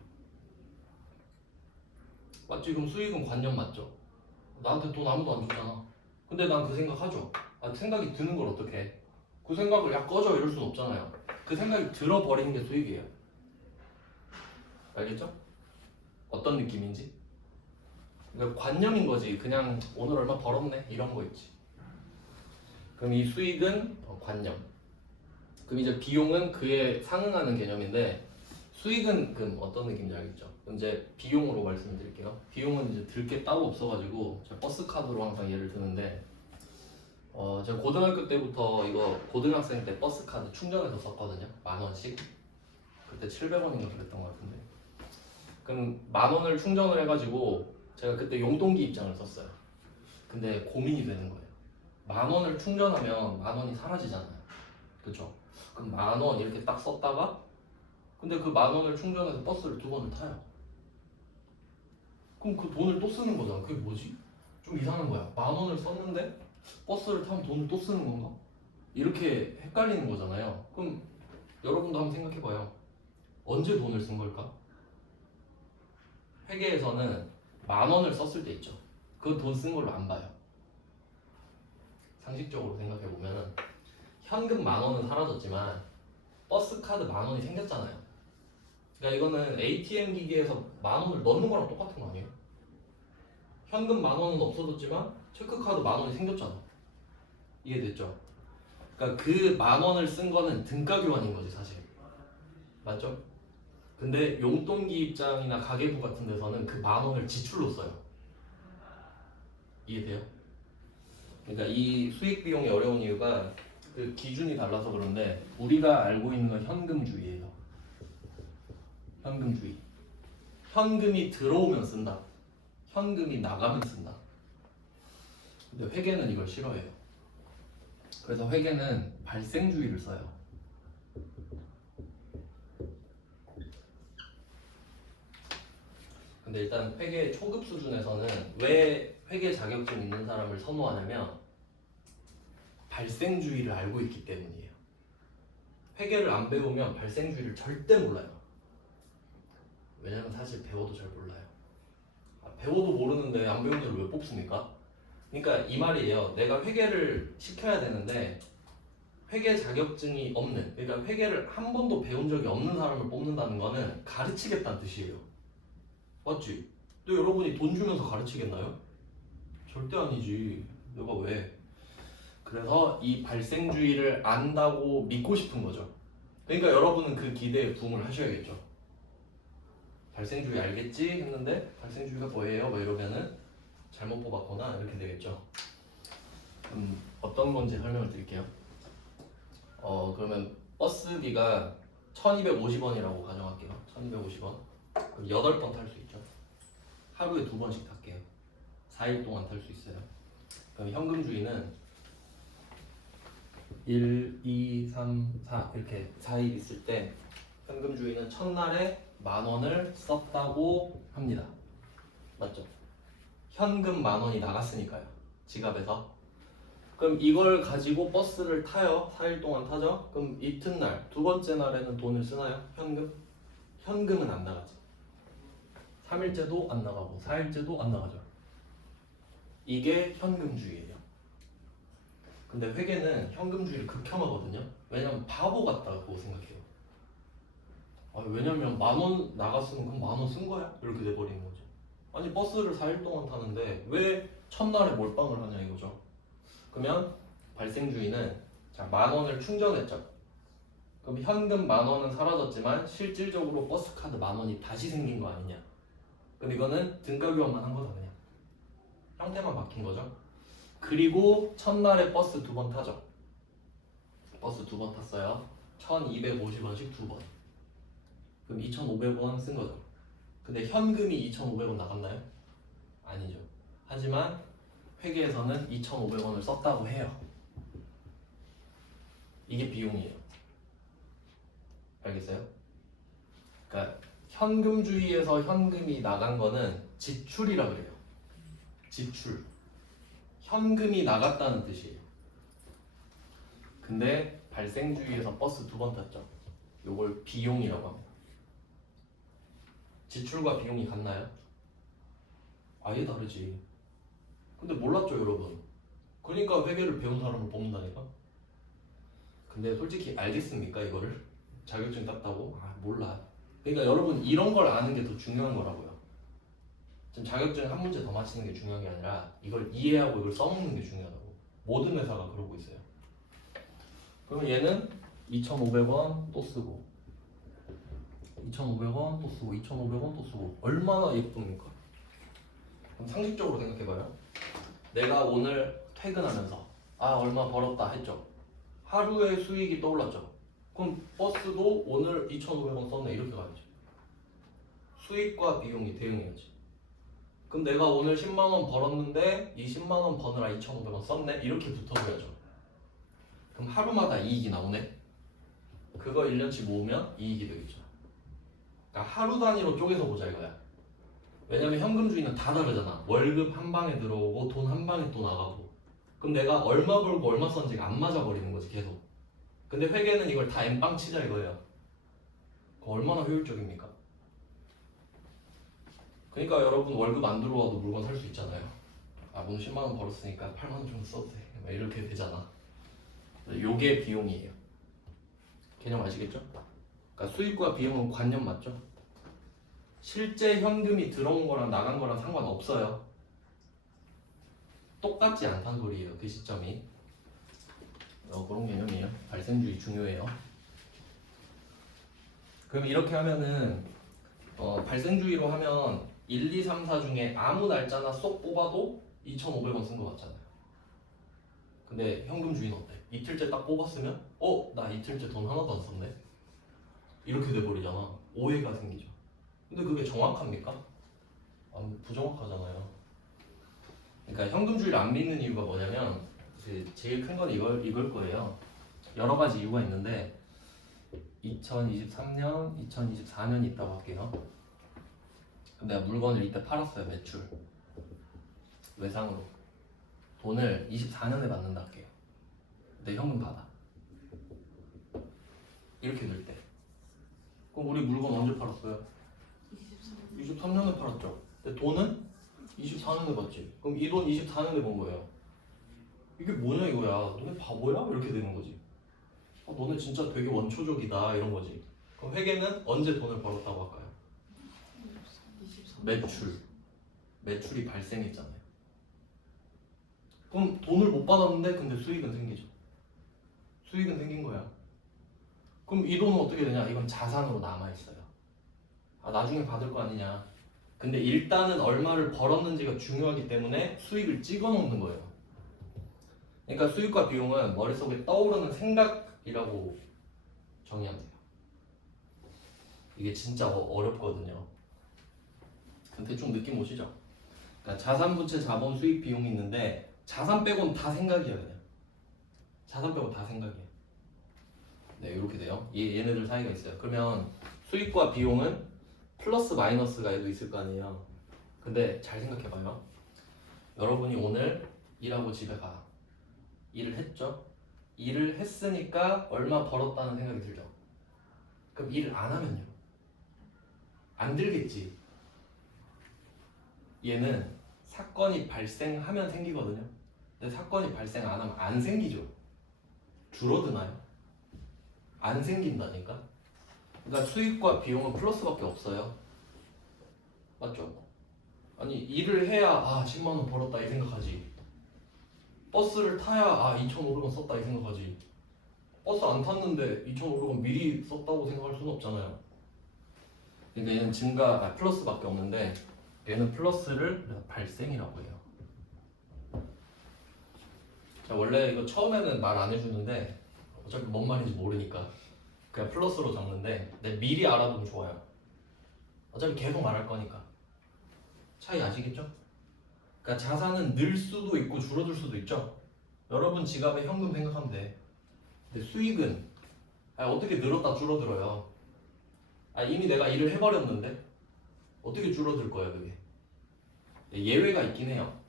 맞지? 그럼 수익은 관념 맞죠? 나한테 돈 아무도 안 주잖아. 근데 난 그 생각하죠. 생각이 드는 걸 어떻게 해? 그 생각을 야 꺼져 이럴 순 없잖아요. 그 생각이 들어버리는 게 수익이에요. 알겠죠? 어떤 느낌인지? 그러니까 관념인 거지. 그냥 오늘 얼마 벌었네 이런 거 있지. 그럼 이 수익은 관념. 그럼 이제 비용은 그에 상응하는 개념인데 수익은 그럼 어떤 느낌인지 알겠죠? 그럼 이제 비용으로 말씀드릴게요. 비용은 이제 들 게 따로 없어가지고 제가 버스 카드로 항상 예를 드는데 제가 고등학교 때부터 이거 고등학생 때 버스 카드 충전해서 썼거든요. 10,000원씩. 그때 700원인가 그랬던 것 같은데. 그럼 10,000원을 충전을 해가지고 제가 그때 용돈기 입장을 썼어요. 근데 고민이 되는 거예요. 10,000원을 충전하면 10,000원이 사라지잖아요. 그쵸? 그럼 10,000원 이렇게 딱 썼다가 근데 그 10,000원을 충전해서 버스를 2번을 타요. 그럼 그 돈을 또 쓰는 거잖아. 그게 뭐지? 좀 이상한 거야. 10,000원을 썼는데 버스를 타면 돈을 또 쓰는 건가? 이렇게 헷갈리는 거잖아요. 그럼 여러분도 한번 생각해봐요. 언제 돈을 쓴 걸까? 회계에서는 10,000원을 썼을 때 있죠. 그 돈 쓴 걸로 안 봐요. 상식적으로 생각해보면 현금 10,000원은 사라졌지만 버스 카드 10,000원이 생겼잖아요. 그러니까 이거는 ATM 기기에서 10,000원을 넣는 거랑 똑같은 거 아니에요? 현금 10,000원은 없어졌지만 체크카드 10,000원이 생겼잖아. 이해됐죠? 그러니까 그 10,000원을 쓴 거는 등가 교환인 거지 사실. 맞죠? 근데 용돈기 입장이나 가계부 같은 데서는 그 10,000원을 지출로 써요. 이해돼요? 그러니까 이 수익 비용이 어려운 이유가 그 기준이 달라서 그런데 우리가 알고 있는 건 현금주의예요. 현금주의. 현금이 들어오면 쓴다. 현금이 나가면 쓴다. 근데 회계는 이걸 싫어해요. 그래서 회계는 발생주의를 써요. 근데 일단 회계 초급 수준에서는 왜 회계 자격증 있는 사람을 선호하냐면 발생주의를 알고 있기 때문이에요. 회계를 안 배우면 발생주의를 절대 몰라요. 왜냐면 사실 배워도 잘 몰라요. 배워도 모르는데 안 배운 애를 왜 뽑습니까? 그러니까 이 말이에요. 내가 회계를 시켜야 되는데 회계 자격증이 없는, 그러니까 회계를 한 번도 배운 적이 없는 사람을 뽑는다는 거는 가르치겠다는 뜻이에요. 맞지? 또 여러분이 돈 주면서 가르치겠나요? 절대 아니지. 내가 왜? 그래서 이 발생주의를 안다고 믿고 싶은 거죠. 그러니까 여러분은 그 기대에 부응을 하셔야겠죠. 발생주의 알겠지? 했는데 발생주의가 뭐예요? 뭐 이러면은 잘못 뽑았거나 이렇게 되겠죠. 어떤 건지 설명을 드릴게요. 그러면 버스비가 1,250원이라고 가정할게요. 1,250원. 그럼 8번 탈 수 있죠. 하루에 2번씩 탈게요. 4일 동안 탈 수 있어요. 그럼 현금주의는 1, 2, 3, 4 이렇게 4일 있을 때 현금주의는 첫날에 10,000원을 썼다고 합니다. 맞죠? 현금 10,000원이 나갔으니까요. 지갑에서. 그럼 이걸 가지고 버스를 타요. 4일 동안 타죠. 그럼 이튿날 두 번째 날에는 돈을 쓰나요? 현금? 현금은 안 나가지. 3일째도 안 나가고 4일째도 안 나가죠. 이게 현금주의예요. 근데 회계는 현금주의를 극혐하거든요. 왜냐면 바보 같다고 생각해요. 왜냐면 10,000원 나갔으면 그럼 10,000원 쓴 거야? 이렇게 돼버리는 거죠. 아니 버스를 4일 동안 타는데 왜 첫날에 몰빵을 하냐 이거죠. 그러면 발생주의는 자 10,000원을 충전했죠. 그럼 현금 10,000원은 사라졌지만 실질적으로 버스카드 10,000원이 다시 생긴 거 아니냐. 그럼 이거는 등가 교환만 한 거다 그냥. 형태만 바뀐 거죠. 그리고 첫날에 버스 2번 타죠. 버스 2번 탔어요. 1,250원씩 2번. 그럼 2,500원 쓴 거죠. 근데 현금이 2,500원 나갔나요? 아니죠. 하지만 회계에서는 2,500원을 썼다고 해요. 이게 비용이에요. 알겠어요? 그러니까 현금주의에서 현금이 나간 거는 지출이라 그래요. 지출. 현금이 나갔다는 뜻이에요. 근데 발생주의에서 버스 2번 탔죠. 요걸 비용이라고 합니다. 지출과 비용이 같나요? 아예 다르지. 근데 몰랐죠 여러분. 그러니까 회계를 배운 사람을 뽑는다니까. 근데 솔직히 알겠습니까 이거를? 자격증 땄다고? 몰라. 그러니까 여러분 이런 걸 아는 게 더 중요한 거라고요. 지금 자격증 한 문제 더 맞히는 게 중요한 게 아니라 이걸 이해하고 이걸 써먹는 게 중요하다고. 모든 회사가 그러고 있어요. 그러면 얘는 2,500원 또 쓰고 2,500원 또 쓰고 2,500원 또 쓰고 얼마나 예쁩니까? 그럼 상식적으로 생각해봐요. 내가 오늘 퇴근하면서 얼마 벌었다 했죠. 하루의 수익이 떠올랐죠. 그럼 버스도 오늘 2,500원 썼네 이렇게 가야지. 수익과 비용이 대응해야지. 그럼 내가 오늘 10만원 벌었는데 이 10만원 버느라 2,500원 썼네 이렇게 붙어줘야죠. 그럼 하루마다 이익이 나오네. 그거 1년치 모으면 이익이 되겠죠. 그러니까 하루 단위로 쪼개서 보자 이거야. 왜냐면 현금주의는 다 다르잖아. 월급 한 방에 들어오고 돈 한 방에 또 나가고. 그럼 내가 얼마 벌고 얼마 썼는지가 안 맞아버리는 거지 계속. 근데 회계는 이걸 다 엠빵 치자 이거예요. 얼마나 효율적입니까? 그러니까 여러분 월급 안 들어와도 물건 살 수 있잖아요. 오늘 10만원 벌었으니까 8만원 정도 써도 돼. 이렇게 되잖아. 요게 비용이에요. 개념 아시겠죠? 그러니까 수익과 비용은 관념 맞죠? 실제 현금이 들어온 거랑 나간 거랑 상관없어요. 똑같지 않다는 소리예요. 그 시점이. 그런 개념이에요. 발생주의 중요해요. 그럼 이렇게 하면은 발생주의로 하면 1, 2, 3, 4 중에 아무 날짜나 쏙 뽑아도 2,500원 쓴 거 같잖아요. 근데 현금주의는 어때? 이틀째 딱 뽑았으면 나 이틀째 돈 하나도 안 썼네? 이렇게 돼버리잖아. 오해가 생기죠. 근데 그게 정확합니까? 부정확하잖아요. 그러니까 현금주의를 안 믿는 이유가 뭐냐면 제일 큰 건 이걸 거예요. 여러 가지 이유가 있는데 2023년, 2024년이 있다고 할게요. 그럼 내가 물건을 이때 팔았어요. 매출 외상으로 돈을 24년에 받는다 할게요. 내 현금 받아. 이렇게 될 때. 그럼 우리 물건 언제 팔았어요? 23년에 팔았죠. 근데 돈은 24년에 받지. 그럼 이 돈 24년에 번 거예요. 이게 뭐냐 이거야. 너네 바보야? 이렇게 되는 거지. 너네 진짜 되게 원초적이다 이런 거지. 그럼 회계는 언제 돈을 벌었다고 할까요? 매출이 발생했잖아요. 그럼 돈을 못 받았는데 근데 수익은 생기죠. 수익은 생긴 거야. 그럼 이 돈은 어떻게 되냐? 이건 자산으로 남아있어요. 나중에 받을 거 아니냐. 근데 일단은 얼마를 벌었는지가 중요하기 때문에 수익을 찍어 놓는 거예요. 그러니까 수익과 비용은 머릿속에 떠오르는 생각이라고 정의하면 돼요. 이게 진짜 어렵거든요. 근데 대충 느낌 오시죠? 그러니까 자산, 부채, 자본, 수익, 비용이 있는데 자산 빼고는 다 생각이야 그냥. 자산 빼고 다 생각이야. 네, 이렇게 돼요. 얘네들 사이가 있어요. 그러면 수익과 비용은 플러스 마이너스가 얘도 있을 거 아니에요. 근데 잘 생각해봐요. 여러분이 오늘 일하고 집에 가. 일을 했죠. 일을 했으니까 얼마 벌었다는 생각이 들죠. 그럼 일을 안 하면요? 안 들겠지. 얘는 사건이 발생하면 생기거든요. 근데 사건이 발생 안 하면 안 생기죠. 줄어드나요? 안 생긴다니까. 그러니까 수익과 비용은 플러스밖에 없어요. 맞죠? 아니 일을 해야 10만 원 벌었다 이 생각하지. 버스를 타야 2,500원 썼다 이 생각하지. 버스 안 탔는데 2,500원 미리 썼다고 생각할 수는 없잖아요. 그러니까 얘는 증가 플러스밖에 없는데 얘는 플러스를 발생이라고 해요. 자, 원래 이거 처음에는 말 안 해주는데 어차피 뭔 말인지 모르니까 그냥 플러스로 적는데 근데 미리 알아두면 좋아요. 어차피 계속 말할 거니까. 차이 아시겠죠? 그러니까 자산은 늘 수도 있고 줄어들 수도 있죠. 여러분 지갑에 현금 생각하면 돼. 근데 수익은 어떻게 늘었다 줄어들어요. 이미 내가 일을 해버렸는데 어떻게 줄어들 거예요 그게. 예외가 있긴 해요.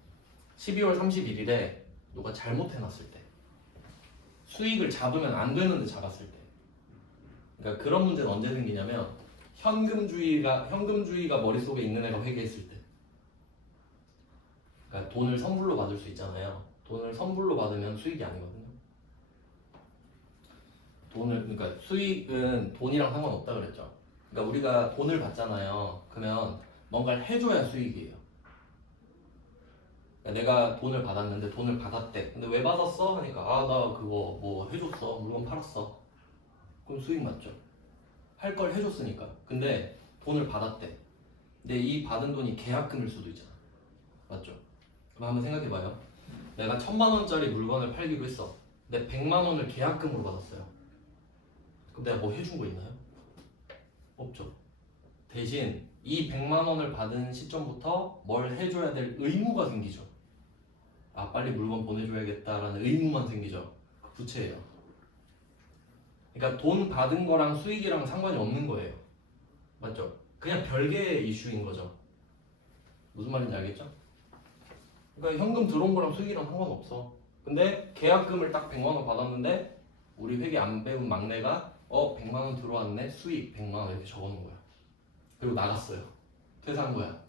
12월 31일에 누가 잘못해놨을 때 수익을 잡으면 안 되는데 잡았을 때. 그러니까 그런 문제는 언제 생기냐면 현금주의가 머릿속에 있는 애가 회개했을 때. 그러니까 돈을 선불로 받을 수 있잖아요. 돈을 선불로 받으면 수익이 아니거든요. 그러니까 수익은 돈이랑 상관없다 그랬죠. 그러니까 우리가 돈을 받잖아요. 그러면 뭔가를 해줘야 수익이에요. 그러니까 내가 돈을 받았는데 돈을 받았대. 근데 왜 받았어? 하니까 나 그거 뭐 해줬어. 물건 팔았어. 그럼 수익 맞죠? 할 걸 해줬으니까. 근데 돈을 받았대. 근데 이 받은 돈이 계약금일 수도 있잖아. 맞죠? 그럼 한번 생각해봐요. 내가 1,000만 원짜리 물건을 팔기로 했어. 근데 100만 원을 계약금으로 받았어요. 그럼 내가 뭐 해준 거 있나요? 없죠. 대신 이 100만 원을 받은 시점부터 뭘 해줘야 될 의무가 생기죠. 빨리 물건 보내줘야겠다라는 의무만 생기죠. 그 부채예요. 그러니까 돈 받은 거랑 수익이랑 상관이 없는 거예요. 맞죠? 그냥 별개의 이슈인 거죠. 무슨 말인지 알겠죠? 그러니까 현금 들어온 거랑 수익이랑 상관없어. 근데 계약금을 딱 100만 원 받았는데 우리 회계 안 배운 막내가 100만 원 들어왔네. 수익 100만 원 이렇게 적어놓은 거야. 그리고 나갔어요. 퇴사한 거야.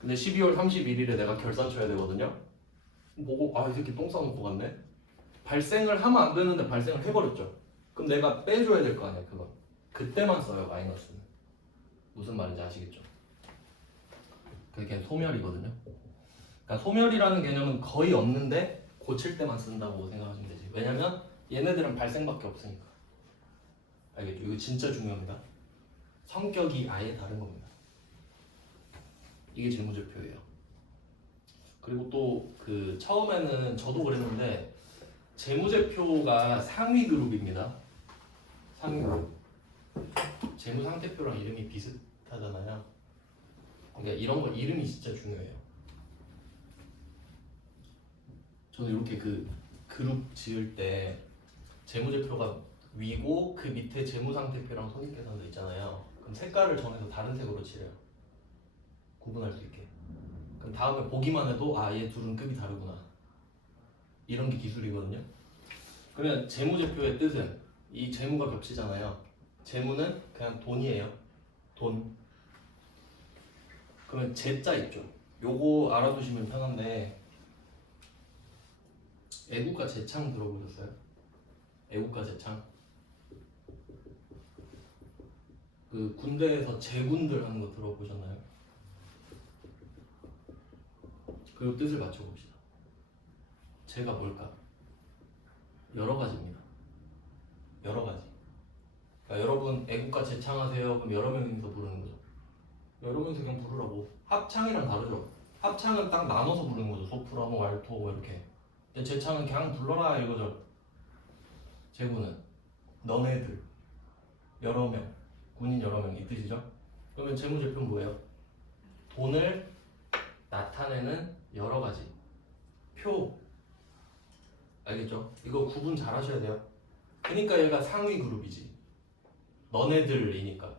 근데 12월 31일에 내가 결산 쳐야 되거든요. 보고 이 새끼 똥 싸놓고 갔네. 발생을 하면 안 되는데 발생을 해버렸죠. 그럼 내가 빼줘야 될 거 아니야 그거. 그때만 써요 마이너스는. 무슨 말인지 아시겠죠? 그게 소멸이거든요. 그러니까 소멸이라는 개념은 거의 없는데 고칠 때만 쓴다고 생각하시면 되지. 왜냐면 얘네들은 발생밖에 없으니까. 알겠죠? 이거 진짜 중요합니다. 성격이 아예 다른 겁니다. 이게 재무제표예요. 그리고 또 그 처음에는 저도 그랬는데 재무제표가 상위 그룹입니다. 상위 그룹. 재무상태표랑 이름이 비슷하잖아요. 그러니까 이런 거 이름이 진짜 중요해요. 저는 이렇게 그 그룹 지을 때 재무제표가 위고 그 밑에 재무상태표랑 손익계산도 있잖아요. 그럼 색깔을 정해서 다른 색으로 칠해요. 구분할 수 있게. 그럼 다음에 보기만 해도 얘 둘은 급이 다르구나. 이런 게 기술이거든요. 그러면 재무제표의 뜻은 이 재무가 겹치잖아요. 재무는 그냥 돈이에요. 돈. 그러면 재자 있죠. 요거 알아두시면 편한데 애국가 재창 들어보셨어요? 애국가 재창. 그 군대에서 제군들 하는 거 들어보셨나요? 그 뜻을 맞춰봅시다. 제가 뭘까? 여러 가지입니다. 여러 가지. 그러니까 여러분 애국가 재창하세요. 그럼 여러 명이서 부르는 거죠. 여러 명이서 그냥 부르라고. 합창이랑 다르죠. 합창은 딱 나눠서 부르는 거죠. 소프라노, 알토 뭐 이렇게. 근데 재창은 그냥 불러라 이거죠. 제군은 너네들 여러 명, 군인 여러 명 이 뜻이죠. 그러면 재무제표는 뭐예요? 돈을 나타내는 여러 가지 표. 알겠죠? 이거 구분 잘 하셔야 돼요. 그러니까 얘가 상위 그룹이지. 너네들이니까.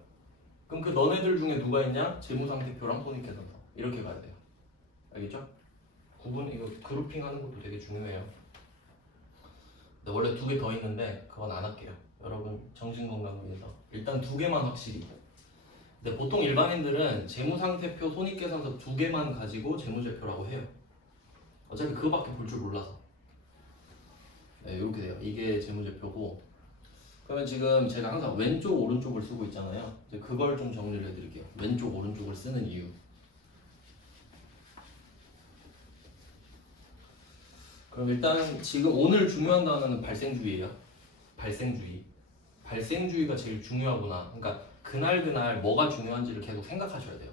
그럼 그 너네들 중에 누가 있냐? 재무상태표랑 손익계산서 이렇게 가야 돼요. 알겠죠? 구분 이거 그룹핑하는 것도 되게 중요해요. 근데 원래 2개 더 있는데 그건 안 할게요. 여러분 정신 건강 위해서 일단 2개만 확실히. 근데 보통 일반인들은 재무상태표, 손익계산서 2개만 가지고 재무제표라고 해요. 어차피 그거밖에 볼 줄 몰라서. 네, 이렇게 돼요. 이게 재무제표고. 그러면 지금 제가 항상 왼쪽 오른쪽을 쓰고 있잖아요. 이제 그걸 좀 정리를 해드릴게요. 왼쪽 오른쪽을 쓰는 이유. 그럼 일단 지금 오늘 중요한 단어는 발생주의예요. 발생주의. 발생주의가 제일 중요하구나. 그러니까 그날 뭐가 중요한지를 계속 생각하셔야 돼요.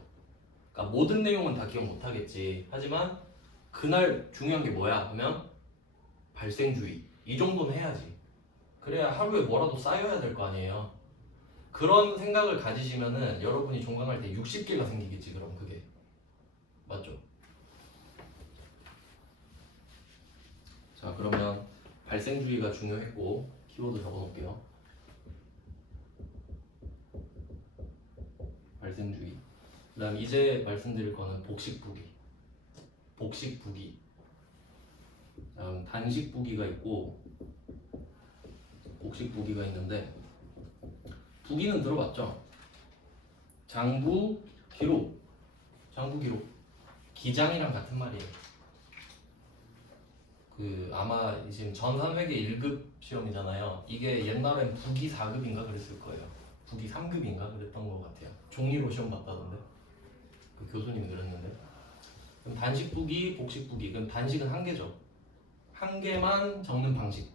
그러니까 모든 내용은 다 기억 못하겠지. 하지만 그날 중요한 게 뭐야 하면 발생주의. 이 정도는 해야지. 그래야 하루에 뭐라도 쌓여야 될 거 아니에요. 그런 생각을 가지시면은 여러분이 종강할 때 60개가 생기겠지. 그럼 그게 맞죠? 자, 그러면 발생주의가 중요했고 키워드 적어놓을게요. 발생주의. 그다음 이제 말씀드릴 거는 복식부기. 복식부기. 다음 단식부기가 있고 복식부기가 있는데 부기는 들어봤죠? 장부 기록. 장부 기록. 기장이랑 같은 말이에요. 그 아마 지금 전3회계 1급 시험이잖아요. 이게 옛날엔 부기 4급인가 그랬을 거예요. 부기 3급인가 그랬던 것 같아요. 종이로 시험 봤다던데. 그 교수님이 그랬는데. 그럼 단식 부기, 복식 부기. 그럼 단식은 한 개죠. 한 개만 적는 방식.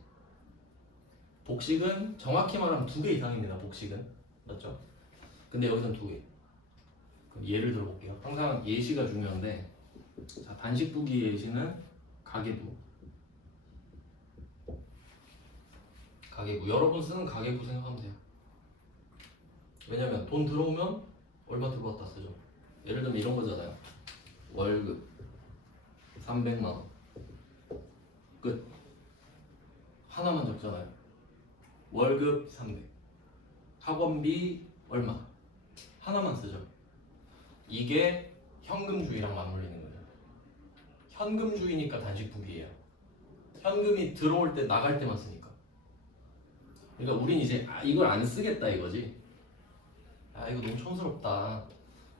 복식은 정확히 말하면 2개 이상입니다. 복식은 맞죠? 근데 여기선 2개. 그럼 예를 들어볼게요. 항상 예시가 중요한데, 자, 단식 부기 예시는 가계부. 가계부. 여러분 쓰는 가계부 생각하면 돼요. 왜냐면 돈 들어오면 얼마 들어왔다 쓰죠. 예를 들면 이런 거잖아요. 월급 300만 원. 끝. 하나만 적잖아요. 월급 300. 학원비 얼마. 하나만 쓰죠. 이게 현금주의랑 맞물리는 거죠. 현금주의니까 단식부기예요. 현금이 들어올 때 나갈 때만 쓰니까. 그러니까 우린 이제 이걸 안 쓰겠다 이거지. 이거 너무 촌스럽다.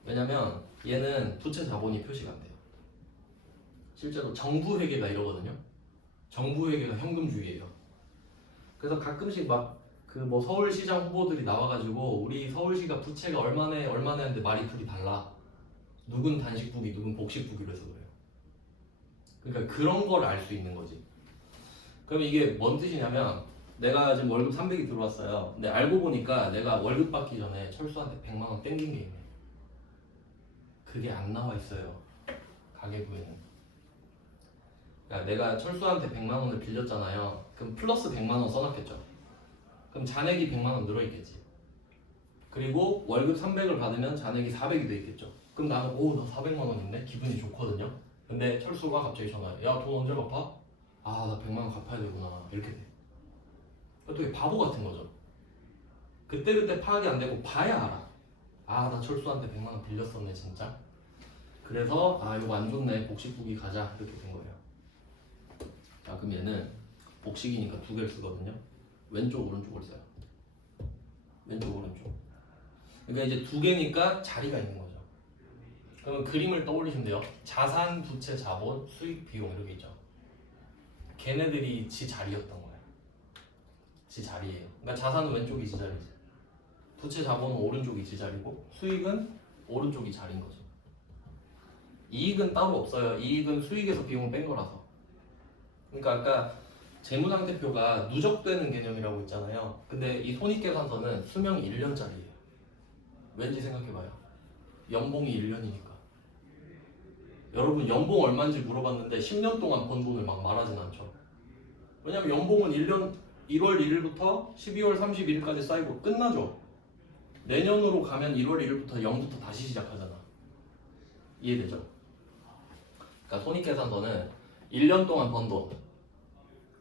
왜냐면 얘는 부채 자본이 표시가 안 돼요. 실제로 정부회계가 이러거든요. 정부회계가 현금주의예요. 그래서 가끔씩 막 그 뭐 서울시장 후보들이 나와가지고 우리 서울시가 부채가 얼마네 하는데 말이 둘이 달라. 누군 단식부기, 누군 복식부기로 해서 그래요. 그러니까 그런 걸 알 수 있는 거지. 그럼 이게 뭔 뜻이냐면 내가 지금 월급 300이 들어왔어요. 근데 알고 보니까 내가 월급 받기 전에 철수한테 100만 원 땡긴 게 있네. 그게 안 나와 있어요. 가계부에는. 그러니까 내가 철수한테 100만 원을 빌렸잖아요. 그럼 플러스 100만 원 써놨겠죠. 그럼 잔액이 100만 원 늘어있겠지. 그리고 월급 300을 받으면 잔액이 400이 돼 있겠죠. 그럼 나는 나 400만 원 있네? 기분이 좋거든요. 근데 철수가 갑자기 전화해. 야, 돈 언제 갚아? 나 100만 원 갚아야 되구나. 이렇게 돼. 되게 바보 같은 거죠. 그때 파악이 안 되고 봐야 알아. 나 철수한테 100만 원 빌렸었네 진짜. 그래서 이거 안 좋네. 복식부기 가자. 이렇게 된 거예요. 자, 그럼 얘는 복식이니까 2개를 쓰거든요. 왼쪽 오른쪽을 써요. 왼쪽 오른쪽. 그러니까 이제 2개니까 자리가 있는 거죠. 그러면 그림을 떠올리시면 돼요. 자산, 부채, 자본, 수익, 비용 이렇게 있죠. 걔네들이 지 자리였던 거예요. 지 자리예요. 그러니까 자산은 왼쪽이 지 자리지. 부채, 자본은 오른쪽이 지 자리고 수익은 오른쪽이 자리인 거죠. 이익은 따로 없어요. 이익은 수익에서 비용을 뺀 거라서. 그러니까 아까 재무상태표가 누적되는 개념이라고 했잖아요. 근데 이 손익계산서는 수명이 1년짜리예요. 왠지 생각해봐요. 연봉이 1년이니까. 여러분 연봉 얼마인지 물어봤는데 10년 동안 번 돈을 막 말하진 않죠. 왜냐면 연봉은 1년 1월 1일부터 12월 31일까지 쌓이고 끝나죠. 내년으로 가면 1월 1일부터 0부터 다시 시작하잖아. 이해되죠? 그러니까 손익계산서는 1년 동안 번 돈,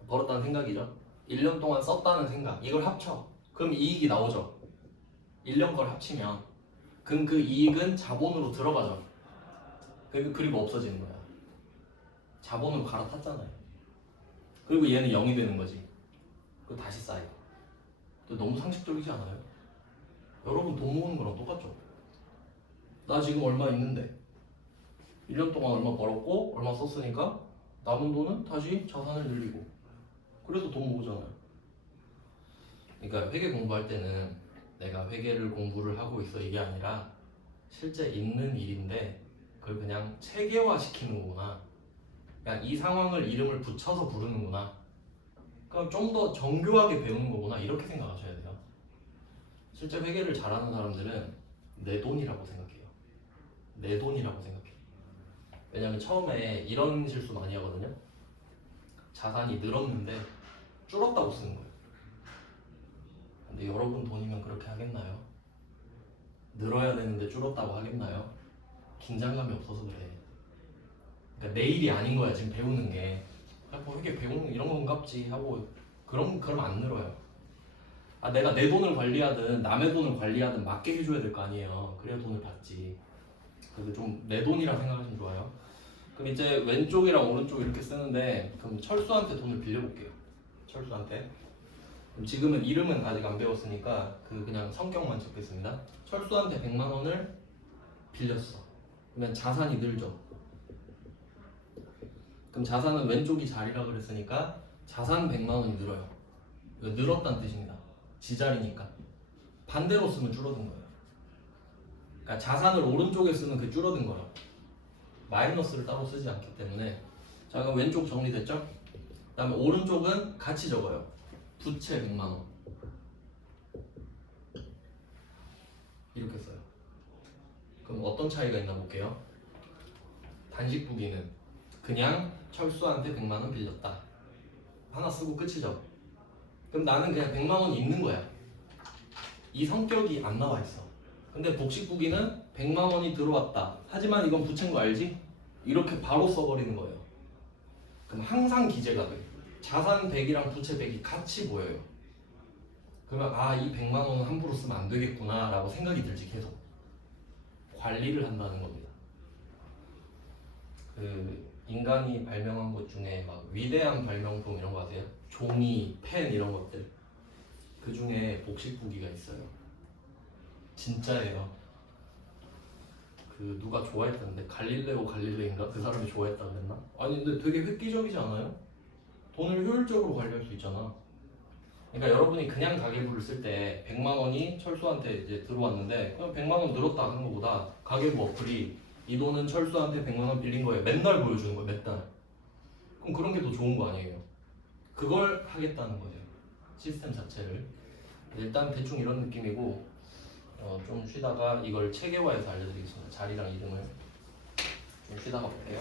벌었다는 생각이죠. 1년 동안 썼다는 생각, 이걸 합쳐. 그럼 이익이 나오죠. 1년 걸 합치면 그럼 그 이익은 자본으로 들어가죠. 그리고 없어지는 거야. 자본으로 갈아탔잖아요. 그리고 얘는 0이 되는 거지. 그리고 다시 쌓이고. 근데 너무 상식적이지 않아요? 여러분 돈 모으는 거랑 똑같죠? 나 지금 얼마 있는데 1년 동안 얼마 벌었고 얼마 썼으니까 남은 돈은 다시 자산을 늘리고 그래서 돈 모으잖아요. 그러니까 회계 공부할 때는 내가 회계를 공부를 하고 있어 이게 아니라 실제 있는 일인데 그걸 그냥 체계화 시키는 거구나. 그냥 이 상황을 이름을 붙여서 부르는구나. 그럼 좀 더 정교하게 배우는 거구나 이렇게 생각하셔야 돼요. 실제 회계를 잘하는 사람들은 내 돈이라고 생각해요. 내 돈이라고 생각해요. 왜냐면 처음에 이런 실수 많이 하거든요. 자산이 늘었는데 줄었다고 쓰는 거예요. 근데 여러분 돈이면 그렇게 하겠나요? 늘어야 되는데 줄었다고 하겠나요? 긴장감이 없어서 그래. 그러니까 내 일이 아닌 거야 지금 배우는 게. 뭐 이게 배우는 이런 건갑지 하고 그럼 안 늘어요. 아 내가 내 돈을 관리하든 남의 돈을 관리하든 맞게 해줘야 될 거 아니에요. 그래야 돈을 받지. 그래서 좀 내 돈이라 생각하시면 좋아요. 그럼 이제 왼쪽이랑 오른쪽 이렇게 쓰는데 그럼 철수한테 돈을 빌려볼게요. 철수한테. 그럼 지금은 이름은 아직 안 배웠으니까 그냥 성격만 적겠습니다. 철수한테 100만 원을 빌렸어. 그러면 자산이 늘죠. 그럼 자산은 왼쪽이 자리라 그랬으니까 자산 100만 원이 늘어요. 이거 늘었다는 뜻입니다. 지자리니까. 반대로 쓰면 줄어든 거예요. 그러니까 자산을 오른쪽에 쓰면 그게 줄어든 거예요. 마이너스를 따로 쓰지 않기 때문에. 자 그럼 왼쪽 정리됐죠? 그 다음에 오른쪽은 같이 적어요. 부채 100만 원 이렇게 써요. 그럼 어떤 차이가 있나 볼게요. 단식부기는 그냥 철수한테 100만 원 빌렸다. 하나 쓰고 끝이죠. 그럼 나는 그냥 100만 원이 있는 거야. 이 성격이 안 나와 있어. 근데 복식부기는 100만 원이 들어왔다. 하지만 이건 부채인 거 알지? 이렇게 바로 써버리는 거예요. 그럼 항상 기재가 돼. 자산 100이랑 부채 100이 같이 보여요. 그러면 이 100만 원은 함부로 쓰면 안 되겠구나 라고 생각이 들지 계속. 관리를 한다는 겁니다. 인간이 발명한 것 중에 막 위대한 발명품 이런 거 아세요? 종이, 펜 이런 것들. 그 중에 복식부기가 있어요. 진짜예요. 누가 좋아했다는데 갈릴레오 갈릴레인가? 그 사람이 좋아했다 그랬나? 아니 근데 되게 획기적이지 않아요? 돈을 효율적으로 관리할 수 있잖아. 그러니까 여러분이 그냥 가계부를 쓸 때 100만 원이 철수한테 이제 들어왔는데 그냥 100만 원 늘었다 하는 것보다 가계부 어플이 이 돈은 철수한테 100만 원 빌린 거예요. 맨날 보여주는 거예요. 맨날. 그럼 그런 게 더 좋은 거 아니에요? 그걸 하겠다는 거예요. 시스템 자체를. 일단 대충 이런 느낌이고 좀 쉬다가 이걸 체계화해서 알려드리겠습니다. 자리랑 이름을 좀 쉬다가 볼게요.